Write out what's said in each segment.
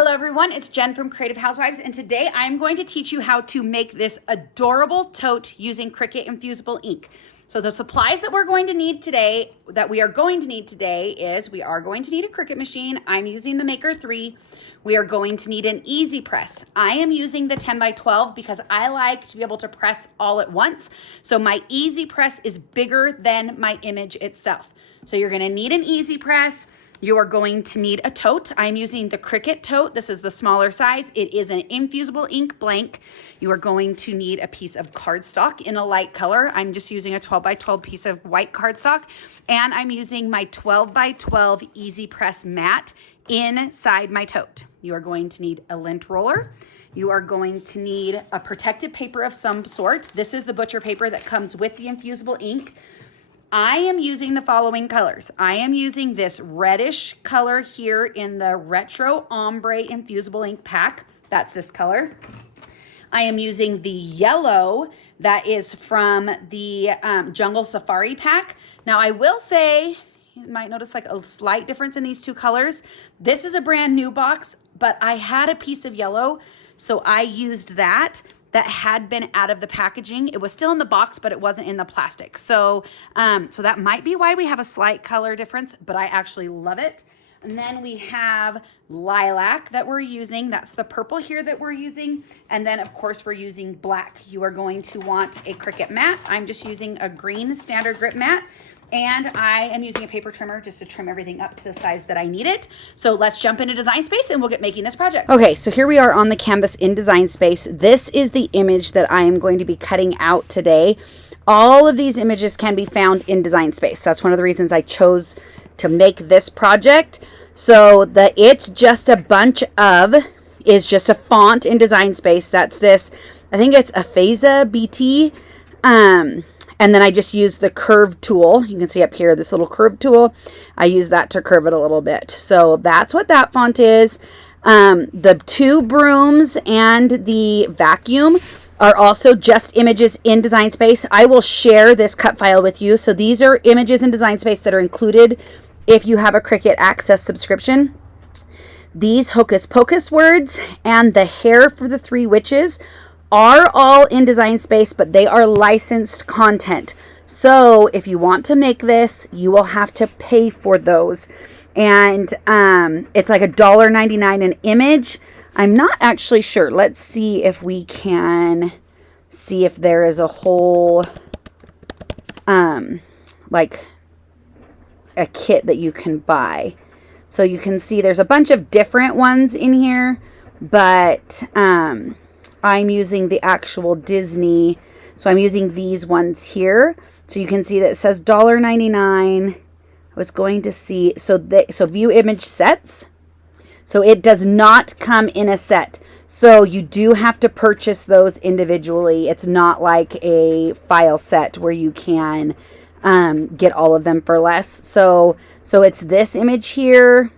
Hello everyone, it's Jen from Creative Housewives, and today I'm going to teach you how to make this adorable tote using Cricut Infusible Ink. So the supplies that we are going to need today is we are going to need a Cricut machine. I'm using the Maker 3. We are going to need an easy press. I am using the 10 by 12 because I like to be able to press all at once. So my easy press is bigger than my image itself. So you're gonna need an easy press. You are going to need a tote. I'm using the Cricut tote. This is the smaller size. It is an infusible ink blank. You are going to need a piece of cardstock in a light color. I'm just using a 12 by 12 piece of white cardstock. And I'm using my 12 by 12 easy press mat inside my tote. You are going to need a lint roller. You are going to need a protective paper of some sort. This is the butcher paper that comes with the infusible ink. I am using the following colors. I am using this reddish color here in the Retro Ombre Infusible Ink pack. That's this color. I am using the yellow that is from the Jungle Safari pack. Now I will say, you might notice like a slight difference in these two colors. This is a brand new box, but I had a piece of yellow, so I used that had been out of the packaging. It was still in the box, but it wasn't in the plastic. So, so that might be why we have a slight color difference, but I actually love it. And then we have lilac that we're using. That's the purple here that we're using. And then of course we're using black. You are going to want a Cricut mat. I'm just using a green standard grip mat. And I am using a paper trimmer just to trim everything up to the size that I need it. So let's jump into Design Space and we'll get making this project. Okay, so here we are on the canvas in Design Space. This is the image that I am going to be cutting out today. All of these images can be found in Design Space. That's one of the reasons I chose to make this project. So the It's Just a Bunch of is just a font in Design Space. That's this, I think it's Aphasisa Bt. And then I just use the curve tool. You can see up here, this little curve tool. I use that to curve it a little bit. So that's what that font is. The two brooms and the vacuum are also just images in Design Space. I will share this cut file with you. So these are images in Design Space that are included if you have a Cricut Access subscription. These Hocus Pocus Words and the hair for the three witches are all in Design Space, but they are licensed content. So if you want to make this, you will have to pay for those. And it's like $1.99 an image. I'm not actually sure. Let's see if we can see if there is a whole like a kit that you can buy. So you can see there's a bunch of different ones in here, but I'm using the actual Disney. So I'm using these ones here. So you can see that it says $1.99. I was going to see, so view image sets. So it does not come in a set. So you do have to purchase those individually. It's not like a file set where you can get all of them for less. So it's this image here.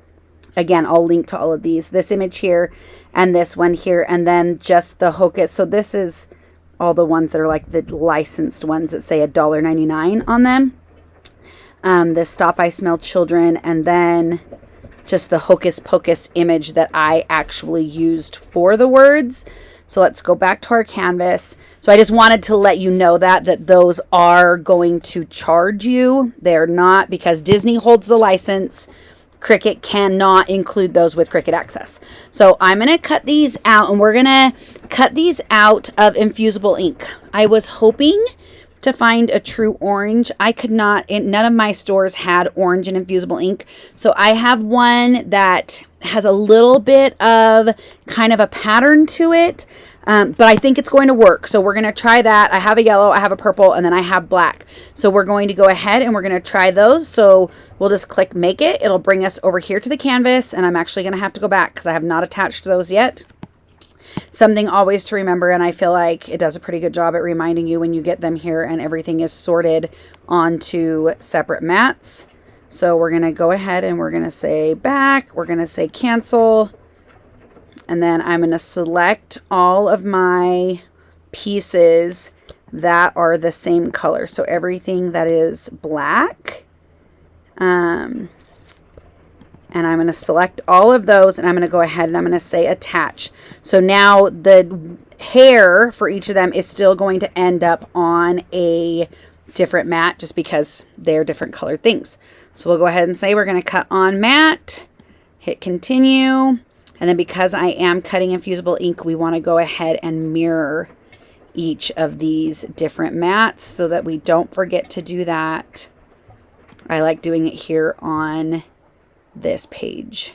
Again, I'll link to all of these. This image here and this one here, and then just the Hocus. So this is all the ones that are like the licensed ones that say $1.99 on them. The Stop I Smell Children, and then just the Hocus Pocus image that I actually used for the words. So let's go back to our canvas. So I just wanted to let you know that those are going to charge you. They're not, because Disney holds the license. Cricut cannot include those with Cricut Access. So I'm going to cut these out, and we're going to cut these out of infusible ink. I was hoping to find a true orange. I could not, none of my stores had orange and infusible ink. So I have one that has a little bit of kind of a pattern to it. But I think it's going to work. So we're going to try that. I have a yellow, I have a purple, and then I have black. So we're going to go ahead and we're going to try those. So we'll just click make it. It'll bring us over here to the canvas, and I'm actually going to have to go back because I have not attached those yet. Something always to remember, and I feel like it does a pretty good job at reminding you when you get them here and everything is sorted onto separate mats. So we're going to go ahead and we're going to say back. We're going to say cancel. And then I'm going to select all of my pieces that are the same color. So everything that is black And I'm going to select all of those, and I'm going to go ahead and I'm going to say attach. So now the hair for each of them is still going to end up on a different mat just because they're different colored things. So we'll go ahead and say we're going to cut on mat, hit continue. And then because I am cutting infusible ink, we want to go ahead and mirror each of these different mats so that we don't forget to do that. I like doing it here on this page.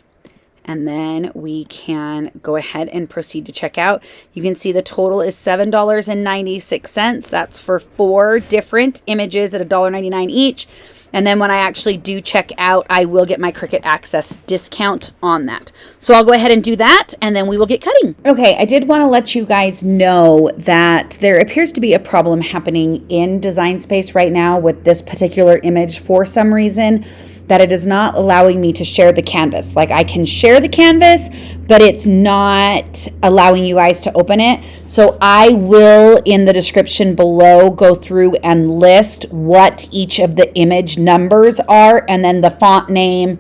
And then we can go ahead and proceed to check out. You can see the total is $7.96. That's for 4 different images at $1.99 each. And then when I actually do check out, I will get my Cricut Access discount on that. So I'll go ahead and do that, and then we will get cutting. Okay, I did want to let you guys know that there appears to be a problem happening in Design Space right now with this particular image for some reason, that it is not allowing me to share the canvas. Like, I can share the canvas, but it's not allowing you guys to open it. So I will, in the description below, go through and list what each of the image numbers are, and then the font name,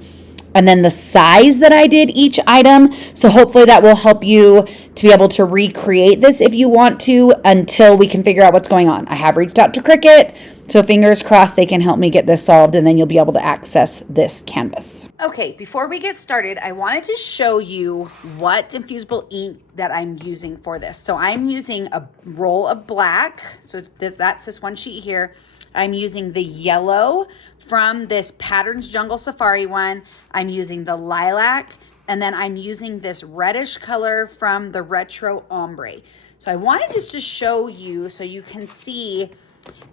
and then the size that I did each item. So hopefully that will help you to be able to recreate this if you want to, until we can figure out what's going on. I have reached out to Cricut, so fingers crossed they can help me get this solved, and then you'll be able to access this canvas. Okay, before we get started, I wanted to show you what infusible ink that I'm using for this. So I'm using a roll of black. So that's this one sheet here. I'm using the yellow from this Patterns Jungle Safari one. I'm using the lilac, and then I'm using this reddish color from the Retro Ombre. So I wanted just to show you so you can see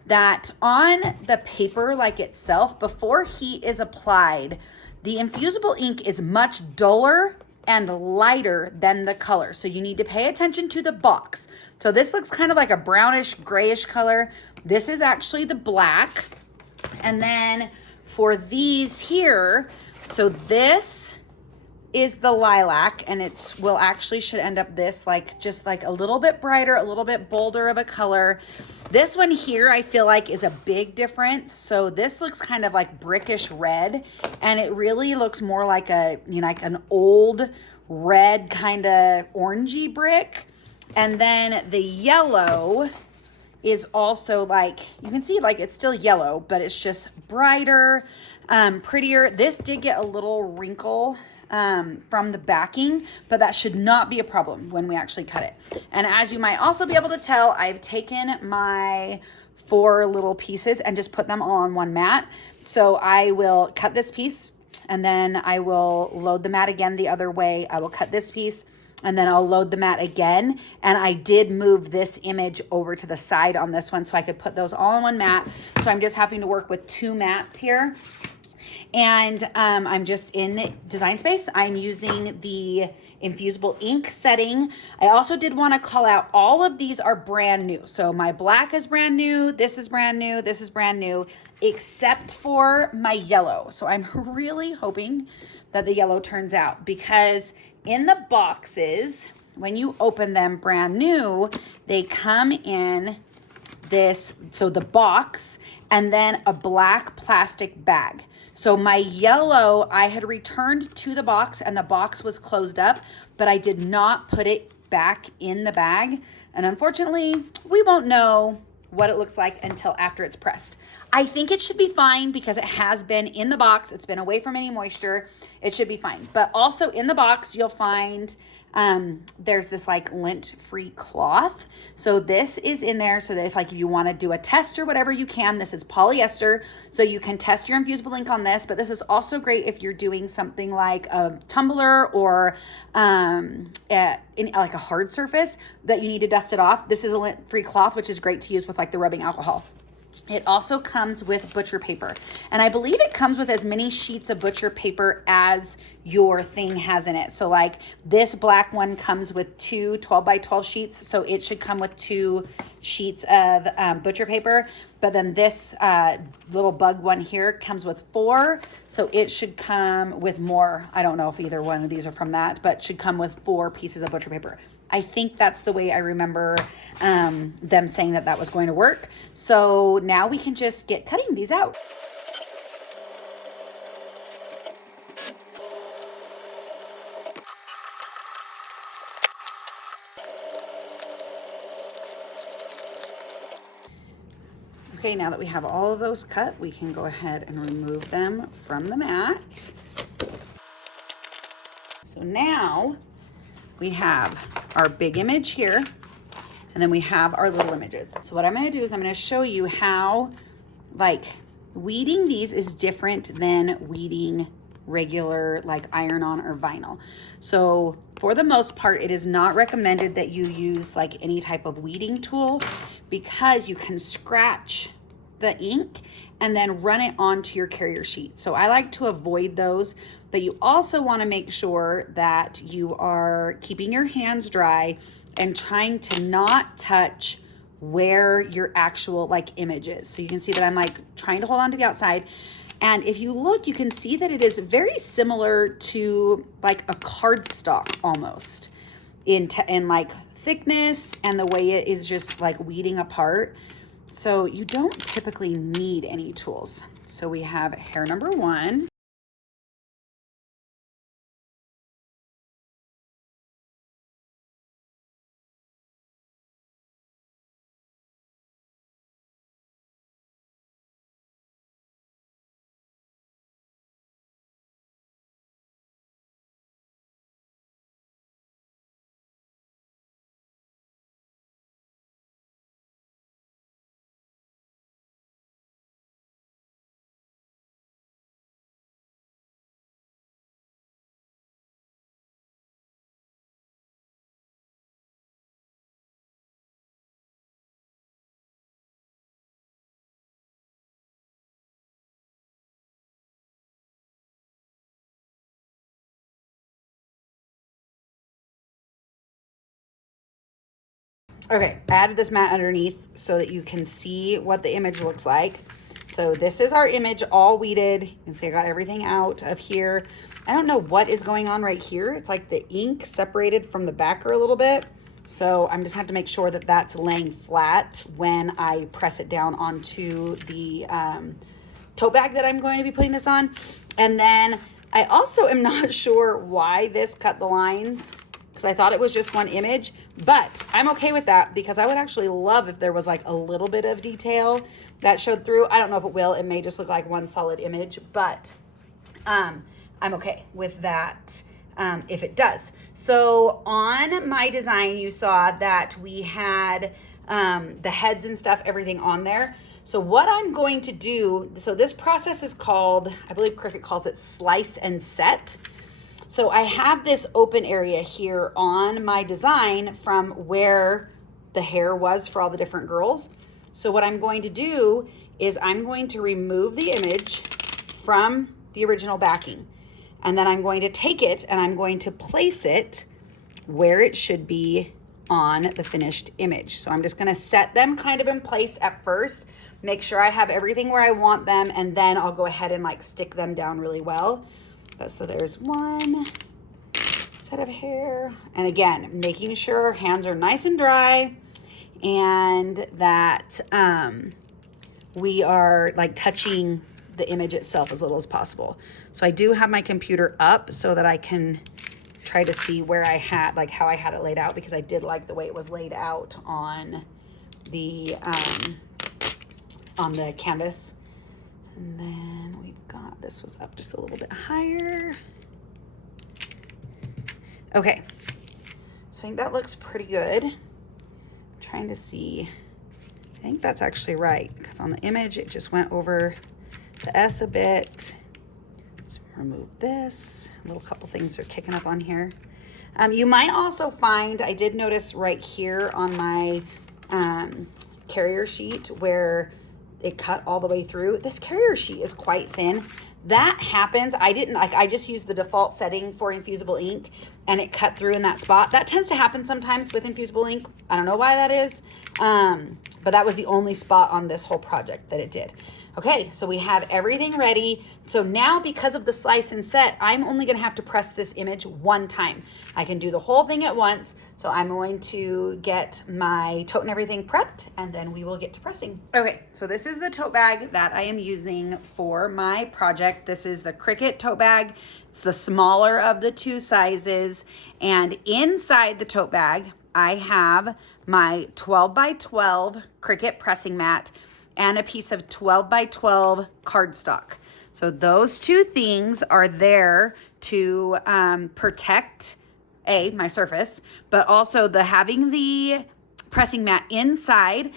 that on the paper like itself, before heat is applied, the infusible ink is much duller and lighter than the color. So you need to pay attention to the box. So this looks kind of like a brownish grayish color. This is actually the black. And then for these here, so this is the lilac, and it's will actually should end up this like just like a little bit brighter, a little bit bolder of a color. This one here I feel like is a big difference. So this looks kind of like brickish red, and it really looks more like a, you know, like an old red kind of orangey brick. And then the yellow is also like, you can see like it's still yellow, but it's just brighter, prettier. This did get a little wrinkle from the backing, but that should not be a problem when we actually cut it. And as you might also be able to tell, I've taken my 4 little pieces and just put them all on one mat. So I will cut this piece, and then I will load the mat again the other way. I will cut this piece, and then I'll load the mat again. And I did move this image over to the side on this one so I could put those all on one mat. So I'm just having to work with 2 mats here. And I'm just in Design Space. I'm using the infusible ink setting. I also did want to call out all of these are brand new. So my black is brand new, this is brand new, this is brand new, except for my yellow. So I'm really hoping that the yellow turns out, because in the boxes, when you open them brand new, they come in this, so the box, and then a black plastic bag. So my yellow, I had returned to the box, and the box was closed up, but I did not put it back in the bag. And unfortunately, we won't know what it looks like until after it's pressed. I think it should be fine because it has been in the box. It's been away from any moisture. It should be fine. But also in the box, you'll find there's this like lint-free cloth. So this is in there so that if you want to do a test or whatever, you can. This is polyester, so you can test your infusible ink on this. But this is also great if you're doing something like a tumbler or in like a hard surface that you need to dust it off. This is a lint-free cloth, which is great to use with like the rubbing alcohol. It also comes with butcher paper, and I believe it comes with as many sheets of butcher paper as your thing has in it. So like this black one comes with 2 12 by 12 sheets, so it should come with 2 sheets of butcher paper. But then this little bug one here comes with 4, so it should come with more. I don't know if either one of these are from that, but should come with 4 pieces of butcher paper. I think that's the way I remember them saying that that was going to work. So now we can just get cutting these out. Okay, now that we have all of those cut, we can go ahead and remove them from the mat. So now we have our big image here, and then we have our little images. So what I'm gonna do is I'm gonna show you how, like, weeding these is different than weeding regular like iron-on or vinyl. So for the most part, it is not recommended that you use like any type of weeding tool, because you can scratch the ink and then run it onto your carrier sheet. So I like to avoid those, but you also want to make sure that you are keeping your hands dry and trying to not touch where your actual like image is. So you can see that I'm like trying to hold on to the outside. And if you look, you can see that it is very similar to like a cardstock almost in like thickness and the way it is just like weeding apart. So you don't typically need any tools. So we have hair number 1. Okay, I added this mat underneath so that you can see what the image looks like. So this is our image all weeded. You can see I got everything out of here. I don't know what is going on right here. It's like the ink separated from the backer a little bit. So I'm just have to make sure that that's laying flat when I press it down onto the tote bag that I'm going to be putting this on. And then I also am not sure why this cut the lines, because I thought it was just one image, but I'm okay with that because I would actually love if there was like a little bit of detail that showed through. I don't know if it will. It may just look like one solid image, but I'm okay with that if it does. So on my design, you saw that we had the heads and stuff, everything on there. So what I'm going to do, so this process is called, I believe Cricut calls it slice and set. So I have this open area here on my design from where the hair was for all the different girls. So what I'm going to do is I'm going to remove the image from the original backing. And then I'm going to take it and I'm going to place it where it should be on the finished image. So I'm just going to set them kind of in place at first, make sure I have everything where I want them, and then I'll go ahead and like stick them down really well. So there's one set of hair. And again, making sure hands are nice and dry and that we are like touching the image itself as little as possible. So I do have my computer up so that I can try to see where I had, like how I had it laid out, because I did like the way it was laid out on the canvas. And then we've got, this was up just a little bit higher. Okay, so I think that looks pretty good. I'm trying to see, I think that's actually right, because on the image, it just went over the S a bit. Let's remove this. A little couple things are kicking up on here. You might also find, I did notice right here on my carrier sheet where it cut all the way through. This carrier sheet is quite thin. That happens. I just used the default setting for Infusible ink and it cut through in that spot. That tends to happen sometimes with Infusible ink. I don't know why that is, but that was the only spot on this whole project that it did. Okay, so we have everything ready. So now because of the slice and set, I'm only gonna have to press this image one time. I can do the whole thing at once. So I'm going to get my tote and everything prepped and then we will get to pressing. Okay, so this is the tote bag that I am using for my project. This is the Cricut tote bag. It's the smaller of the two sizes. And inside the tote bag, I have my 12 by 12 Cricut pressing mat. and a piece of 12 by 12 cardstock. So those two things are there to protect my surface, but also having the pressing mat inside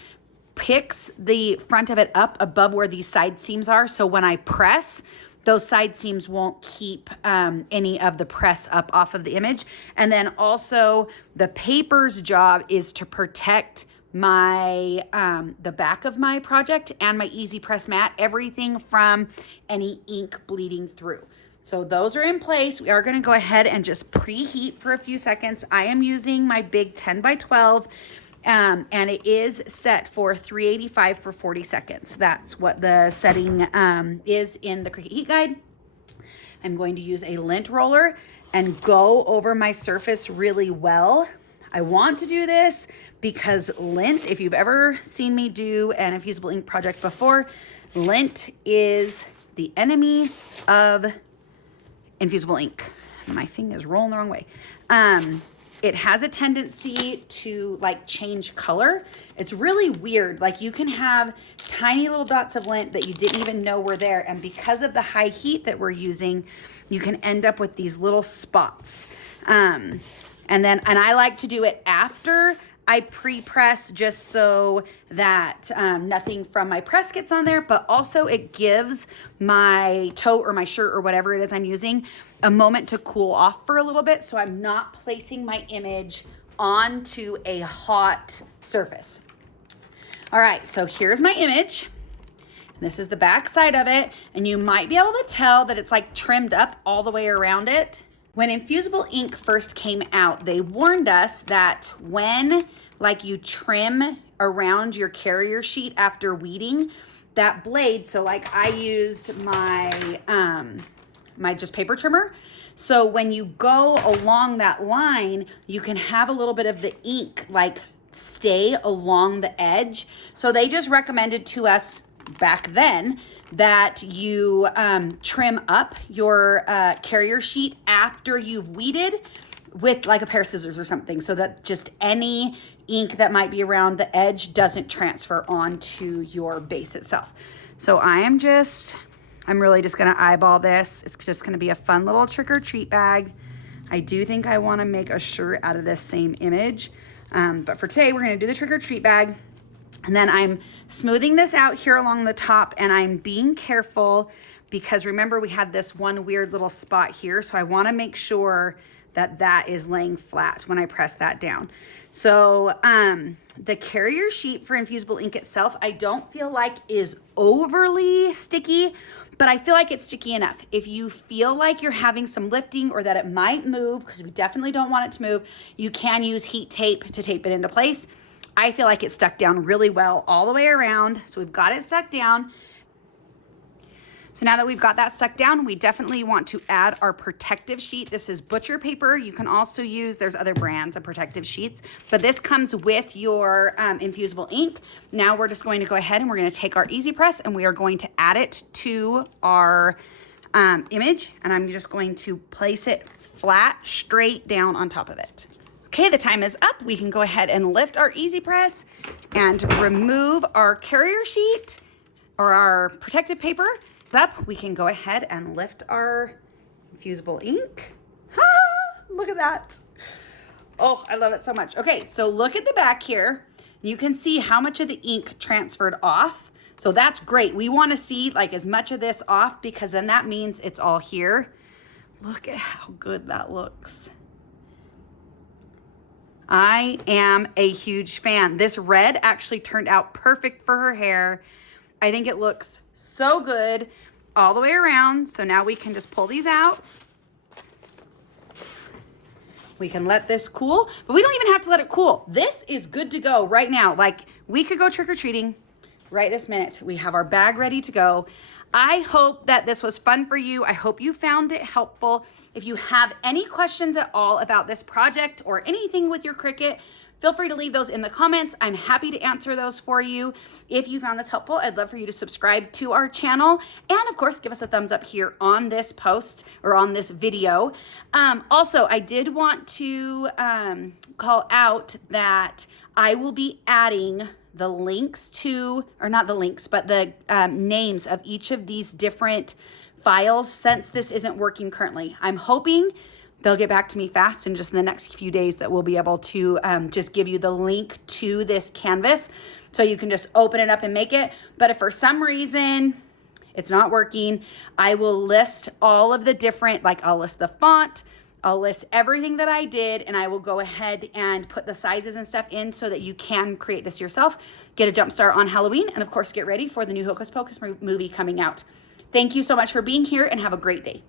picks the front of it up above where these side seams are. So when I press, those side seams won't keep any of the press up off of the image. And then also the paper's job is to protect my the back of my project and my easy press mat, everything from any ink bleeding through. So those are in place. We are going to go ahead and just preheat for a few seconds. I am using my big 10 by 12 and it is set for 385 for 40 seconds. That's what the setting is in the Cricut Heat Guide. I'm going to use a lint roller and go over my surface really well. I want to do this because lint, if you've ever seen me do an infusible ink project before, lint is the enemy of infusible ink. My thing is rolling the wrong way. It has a tendency to like change color. It's really weird. Like you can have tiny little dots of lint that you didn't even know were there. And because of the high heat that we're using, you can end up with these little spots. And I like to do it after I pre-press just so that nothing from my press gets on there, but also it gives my tote or my shirt or whatever it is I'm using a moment to cool off for a little bit, so I'm not placing my image onto a hot surface. All right, so here's my image. This is the back side of it, and you might be able to tell that it's like trimmed up all the way around it. When infusible ink first came out, they warned us that when like you trim around your carrier sheet after weeding, that blade, so like I used my my just paper trimmer. So when you go along that line, you can have a little bit of the ink like stay along the edge. So they just recommended to us back then that you trim up your carrier sheet after you've weeded with like a pair of scissors or something, so that just any ink that might be around the edge doesn't transfer onto your base itself. So I'm really just gonna eyeball this. It's just gonna be a fun little trick or treat bag. I do think I wanna make a shirt out of this same image. But for today, we're gonna do the trick or treat bag. And then I'm smoothing this out here along the top, and I'm being careful because remember we had this one weird little spot here. So I wanna make sure that that is laying flat when I press that down. So the carrier sheet for infusible ink itself, I don't feel like is overly sticky, but I feel like it's sticky enough. If you feel like you're having some lifting or that it might move, because we definitely don't want it to move, you can use heat tape to tape it into place. I feel like it's stuck down really well all the way around. So we've got it stuck down. So now that we've got that stuck down, we definitely want to add our protective sheet. This is butcher paper. You can also use, there's other brands of protective sheets, but this comes with your infusible ink. Now we're just going to go ahead and we're going to take our Easy Press and we are going to add it to our image. And I'm just going to place it flat, straight down on top of it. Okay, the time is up. We can go ahead and lift our Easy Press and remove our carrier sheet or our protective paper. Up, we can go ahead and lift our infusible ink. Look at that. Oh, I love it so much. Okay, so look at the back here. You can see how much of the ink transferred off. So that's great. We want to see like as much of this off because then that means it's all here. Look at how good that looks. I am a huge fan. This red actually turned out perfect for her hair. I think it looks so good all the way around. So now we can just pull these out. We can let this cool, but we don't even have to let it cool. This is good to go right now. Like we could go trick-or-treating right this minute. We have our bag ready to go. I hope that this was fun for you. I hope you found it helpful. If you have any questions at all about this project or anything with your Cricut, feel free to leave those in the comments. I'm happy to answer those for you. If you found this helpful, I'd love for you to subscribe to our channel. And of course, give us a thumbs up here on this post or on this video. Also, I did want to call out that I will be adding the links to, or not the links, but the names of each of these different files since this isn't working currently. I'm hoping they'll get back to me fast in just the next few days that we'll be able to just give you the link to this canvas so you can just open it up and make it. But if for some reason it's not working, I will list all of the different, like I'll list the font, I'll list everything that I did, and I will go ahead and put the sizes and stuff in so that you can create this yourself, get a jump start on Halloween, and of course get ready for the new Hocus Pocus movie coming out. Thank you so much for being here and have a great day.